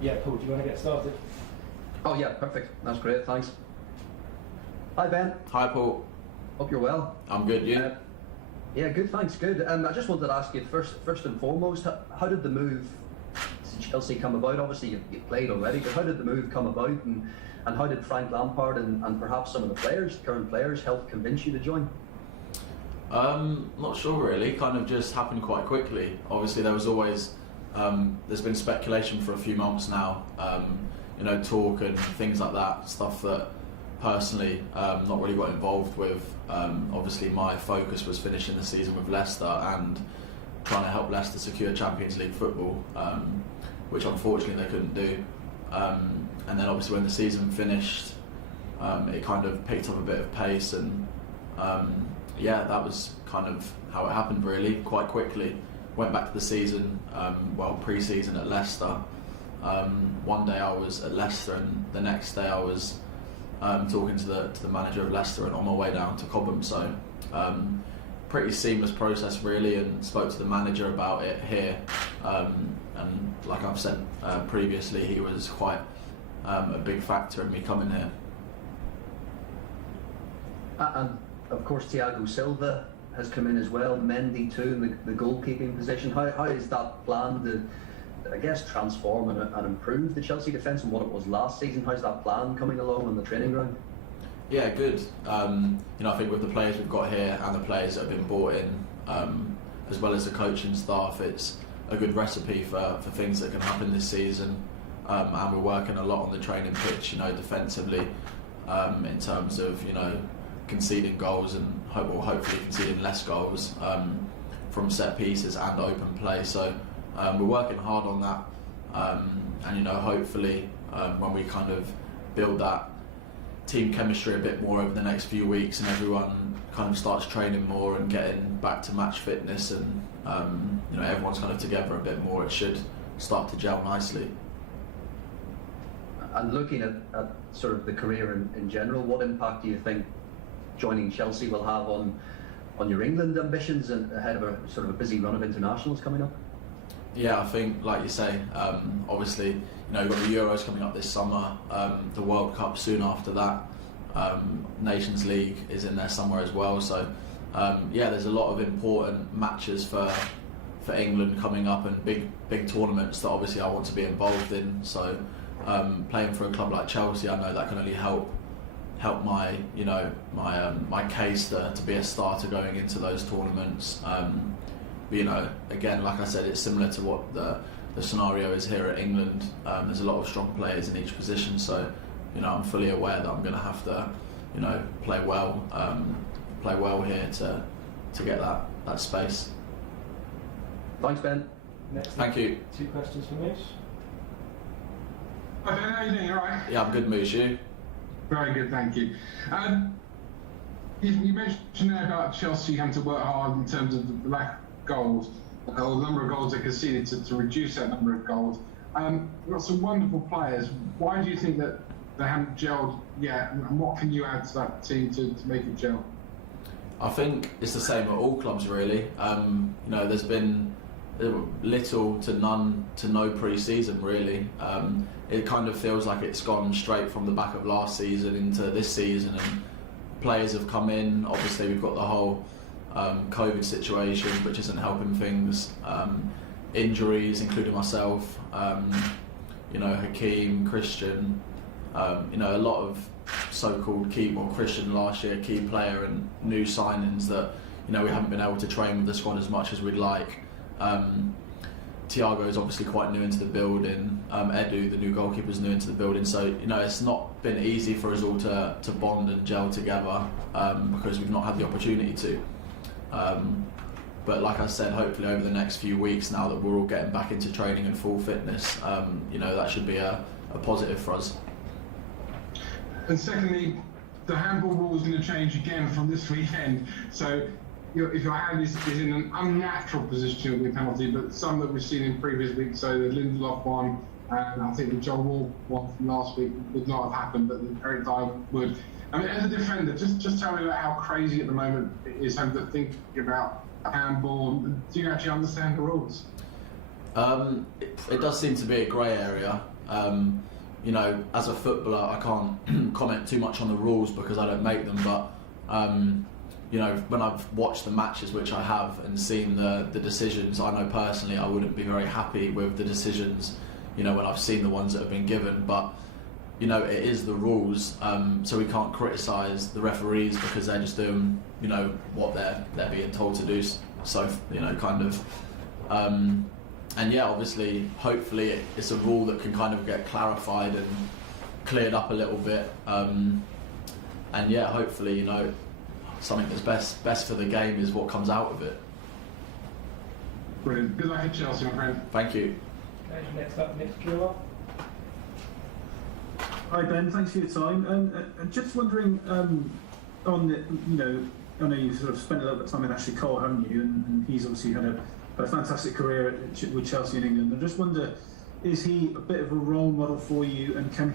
Yeah, Paul, do you want to get started? Oh yeah, perfect. That's great, thanks. Hi Ben. Hi Paul. Hope you're well. I'm good, you? Yeah, good, thanks, good. I just wanted to ask you first and foremost, how did the move to Chelsea come about? Obviously you played already, but how did the move come about, and how did Frank Lampard and perhaps some of the current players, help convince you to join? Not sure really, kind of just happened quite quickly. Obviously there was always, there's been speculation for a few months now, talk and things like that, stuff that personally not really got involved with. Obviously my focus was finishing the season with Leicester and trying to help Leicester secure Champions League football, which unfortunately they couldn't do. And then obviously when the season finished, it kind of picked up a bit of pace, and that was kind of how it happened really, quite quickly. Went back to the season, pre-season at Leicester. One day I was at Leicester and the next day I was talking to the manager of Leicester and on my way down to Cobham. So pretty seamless process really, and spoke to the manager about it here. And like I've said previously, he was quite a big factor in me coming here. And of course Thiago Silva has come in as well, Mendy too in the goalkeeping position. How is that plan to, I guess, transform and improve the Chelsea defence and what it was last season? How's that plan coming along on the training ground? Yeah, good. I think with the players we've got here and the players that have been brought in, as well as the coaching staff, it's a good recipe for things that can happen this season. And we're working a lot on the training pitch, defensively, in terms of, conceding goals and hopefully conceding less goals from set pieces and open play. So we're working hard on that, and hopefully when we kind of build that team chemistry a bit more over the next few weeks and everyone kind of starts training more and getting back to match fitness, and everyone's kind of together a bit more, it should start to gel nicely. And looking at sort of the career in general, what impact do you think joining Chelsea will have on your England ambitions and ahead of a sort of a busy run of internationals coming up? Yeah, I think, like you say, obviously, you've got the Euros coming up this summer, the World Cup soon after that, Nations League is in there somewhere as well. So, there's a lot of important matches for England coming up, and big tournaments that obviously I want to be involved in. So, playing for a club like Chelsea, I know that can only help my my case to be a starter going into those tournaments. Again, like I said, it's similar to what the scenario is here at England. There's a lot of strong players in each position, so I'm fully aware that I'm going to have to play well here to get that space. Thanks, Ben. Next, thank you. 2 questions from Mish. Hi Ben, how are you doing? You alright? Yeah, I'm good, Moose. You? Very good, thank you. You mentioned there about Chelsea having to work hard in terms of the lack of goals, or the number of goals they conceded to reduce that number of goals. You've got some wonderful players. Why do you think that they haven't gelled yet, and what can you add to that team to make it gel? I think it's the same at all clubs really. There's been little to none to no pre-season really. It kind of feels like it's gone straight from the back of last season into this season, and players have come in. Obviously we've got the whole COVID situation, which isn't helping things. Injuries, including myself, Hakeem, Christian, a lot of so-called Christian last year, key player, and new signings that we haven't been able to train with the squad as much as we'd like. Thiago is obviously quite new into the building. Edu, the new goalkeeper, is new into the building. So it's not been easy for us all to bond and gel together because we've not had the opportunity to. But like I said, hopefully over the next few weeks, now that we're all getting back into training and full fitness, that should be a positive for us. And secondly, the handball rule is going to change again from this weekend. So if your hand is in an unnatural position, it'll be a penalty, but some that we've seen in previous weeks, so the Lindelof one, and I think the John Wall one from last week would not have happened, but the Eric Dyer would. I mean, as a defender, just tell me about how crazy at the moment it is having to think about handball. Do you actually understand the rules? It does seem to be a grey area. You know, as a footballer, I can't comment too much on the rules because I don't make them. But you know, when I've watched the matches, which I have, and seen the decisions, I know personally I wouldn't be very happy with the decisions. You know, when I've seen the ones that have been given, but you know, it is the rules, so we can't criticise the referees because they're just doing, you know, what they're being told to do. So, you know, kind of. And yeah, obviously, hopefully it's a rule that can kind of get clarified and cleared up a little bit. And yeah, hopefully, you know, something that's best for the game is what comes out of it. Brilliant. Good luck at Chelsea, my friend. Thank you. Okay, next up, Ben Chilwell. Hi Ben, thanks for your time. And just wondering, on the, you know, I know you've sort of spent a little bit of time with Ashley Cole, haven't you? And he's obviously had a fantastic career with Chelsea in England. I just wonder, is he a bit of a role model for you, and can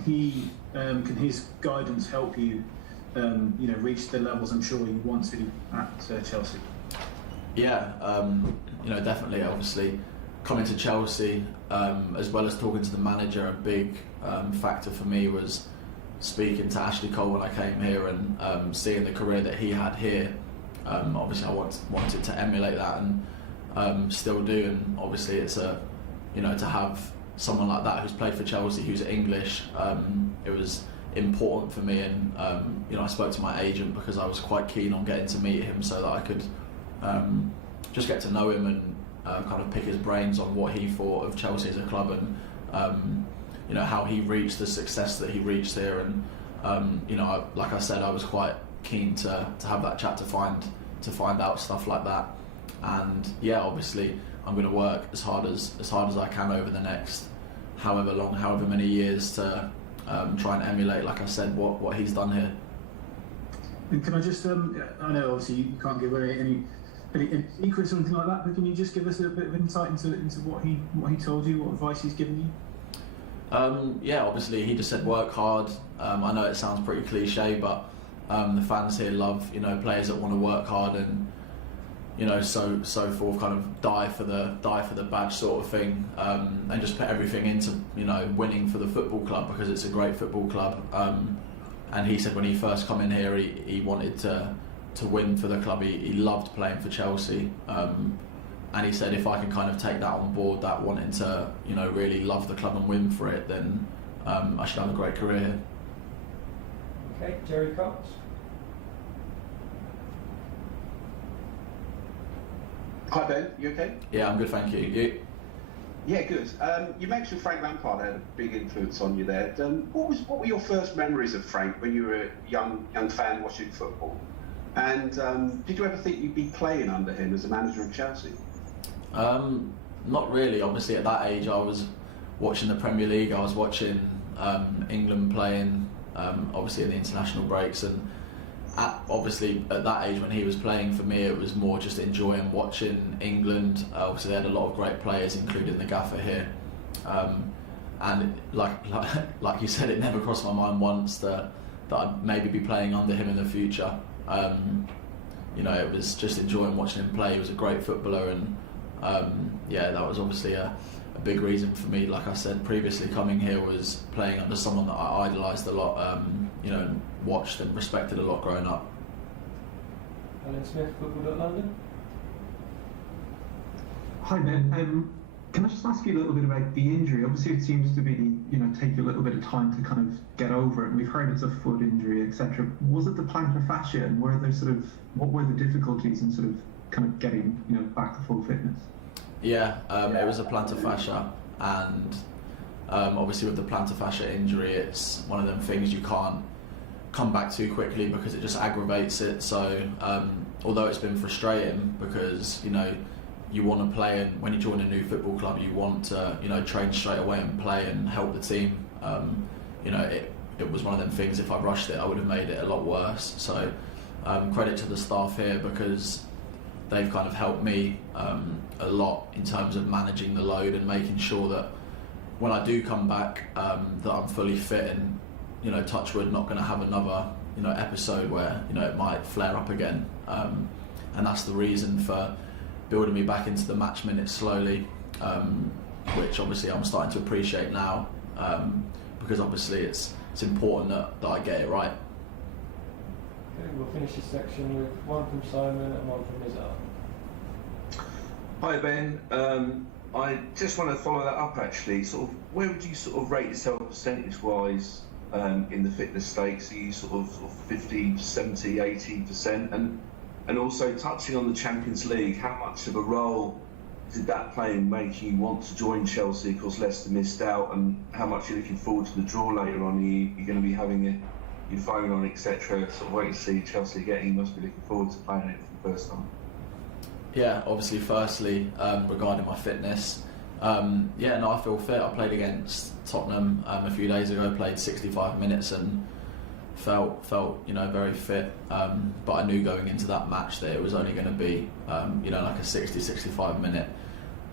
his guidance help you, you know, reach the levels I'm sure you want to at Chelsea? Yeah, you know, definitely. Obviously, coming to Chelsea, as well as talking to the manager, a big factor for me was speaking to Ashley Cole when I came here and seeing the career that he had here. Obviously, I wanted to emulate that and still do. And obviously, it's you know, to have someone like that who's played for Chelsea, who's English, it was important for me. And you know, I spoke to my agent because I was quite keen on getting to meet him so that I could just get to know him and kind of pick his brains on what he thought of Chelsea as a club and you know, how he reached the success that he reached here. And you know, like I said, I was quite keen to have that chat to find out stuff like that. And yeah, obviously I'm going to work as hard as I can over the next however many years to try and emulate, like I said, what he's done here. And can I just, I know obviously you can't give away any secrets or anything like that, but can you just give us a bit of insight into what he told you, what advice he's given you? Yeah, obviously he just said work hard. I know it sounds pretty cliche, but the fans here love, you know, players that want to work hard and, you know, so forth, kind of die for the badge sort of thing, and just put everything into, you know, winning for the football club because it's a great football club. And he said when he first come in here, he wanted to win for the club. He loved playing for Chelsea. And he said if I can kind of take that on board, that wanting to, you know, really love the club and win for it, then I should have a great career here. Okay, Jerry Cox. Hi Ben, you okay? Yeah, I'm good, thank you. You? Yeah, good. You mentioned Frank Lampard had a big influence on you there. What were your first memories of Frank when you were a young fan watching football? And did you ever think you'd be playing under him as a manager of Chelsea? Not really. Obviously, at that age, I was watching the Premier League. I was watching England playing, obviously in the international breaks, and obviously at that age when he was playing for me, it was more just enjoying watching England. Obviously, they had a lot of great players, including the gaffer here. And like you said, it never crossed my mind once that I'd maybe be playing under him in the future. You know, it was just enjoying watching him play. He was a great footballer, and yeah, that was obviously a big reason for me. Like I said previously, coming here was playing under someone that I idolised a lot, you know, and watched and respected a lot growing up. Alan Smith, Football.London. Hi Ben, can I just ask you a little bit about the injury? Obviously it seems to be, you know, take you a little bit of time to kind of get over it, and we've heard it's a foot injury, etc. Was it the plantar fascia, and what were the difficulties in sort of kind of getting, you know, back to full fitness? Yeah, it was a plantar fascia, and obviously with the plantar fascia injury, it's one of them things you can't come back too quickly because it just aggravates it. So although it's been frustrating because, you know, you want to play, and when you join a new football club you want to, you know, train straight away and play and help the team. You know, it was one of them things, if I rushed it I would have made it a lot worse. So credit to the staff here because they've kind of helped me a lot in terms of managing the load and making sure that when I do come back that I'm fully fit and, you know, touch wood, not going to have another, you know, episode where, you know, it might flare up again. And that's the reason for building me back into the match minutes slowly, which obviously I'm starting to appreciate now. because obviously it's important that I get it right. Okay, we'll finish this section with one from Simon and one from Izar. Hi Ben, I just want to follow that up actually. Sort of, where would you sort of rate yourself percentage-wise in the fitness stakes? Are you sort of 50, 70, 80%? And also touching on the Champions League, how much of a role did that play in making you want to join Chelsea? Of course, Leicester missed out, and how much you're looking forward to the draw later on? You're going to be having your phone on, etc. Sort of waiting to see Chelsea getting. You must be looking forward to playing it for the first time. Yeah, obviously, firstly, regarding my fitness, I feel fit. I played against Tottenham a few days ago, played 65 minutes and felt very fit. But I knew going into that match that it was only going to be like a 60-65 minute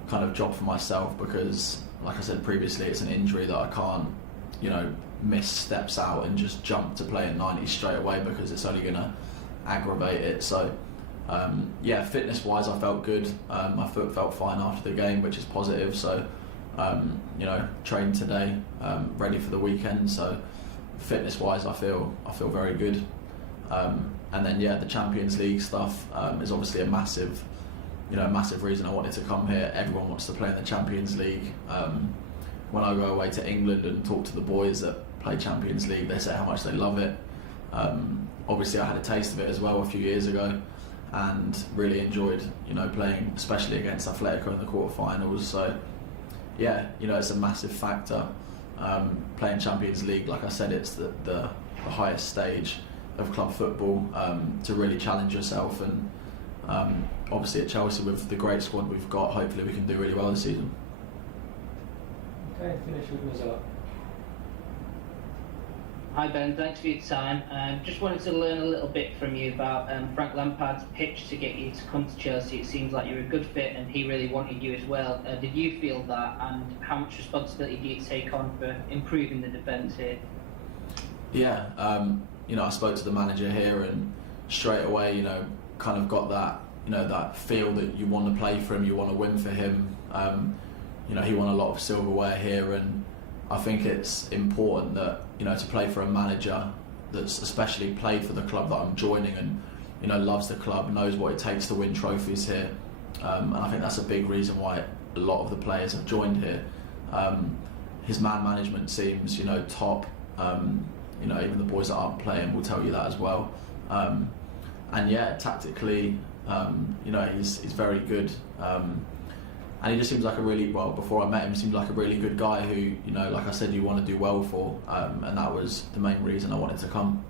kind of job for myself, because, like I said previously, it's an injury that I can't miss steps out and just jump to play at 90 straight away, because it's only going to aggravate it. So fitness wise I felt good. My foot felt fine after the game, which is positive. So trained today, ready for the weekend. So fitness wise I feel very good. And then the Champions League stuff is obviously a massive reason I wanted to come here. Everyone wants to play in the Champions League. When I go away to England and talk to the boys that play Champions League, they say how much they love it. Obviously I had a taste of it as well a few years ago, and really enjoyed playing, especially against Atletico in the quarterfinals. So it's a massive factor. Playing Champions League, like I said, it's the highest stage of club football, to really challenge yourself. And obviously at Chelsea, with the great squad we've got, hopefully we can do really well this season. Okay, finish with Izar. Hi Ben, thanks for your time. Just wanted to learn a little bit from you about Frank Lampard's pitch to get you to come to Chelsea. It seems like you're a good fit and he really wanted you as well. Did you feel that, and how much responsibility do you take on for improving the defence here? Yeah, I spoke to the manager here, and straight away, kind of got that, that feel that you want to play for him, you want to win for him. He won a lot of silverware here, and I think it's important that, to play for a manager that's especially played for the club that I'm joining, and, loves the club, knows what it takes to win trophies here. And I think that's a big reason why a lot of the players have joined here. His man management seems, top. Even the boys that aren't playing will tell you that as well. Tactically, he's very good. And he just seems like before I met him, seemed like a really good guy who, like I said, you want to do well for. And that was the main reason I wanted to come.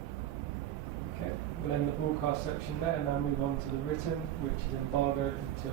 Okay, we'll end the broadcast section there and now move on to the written, which is embargoed until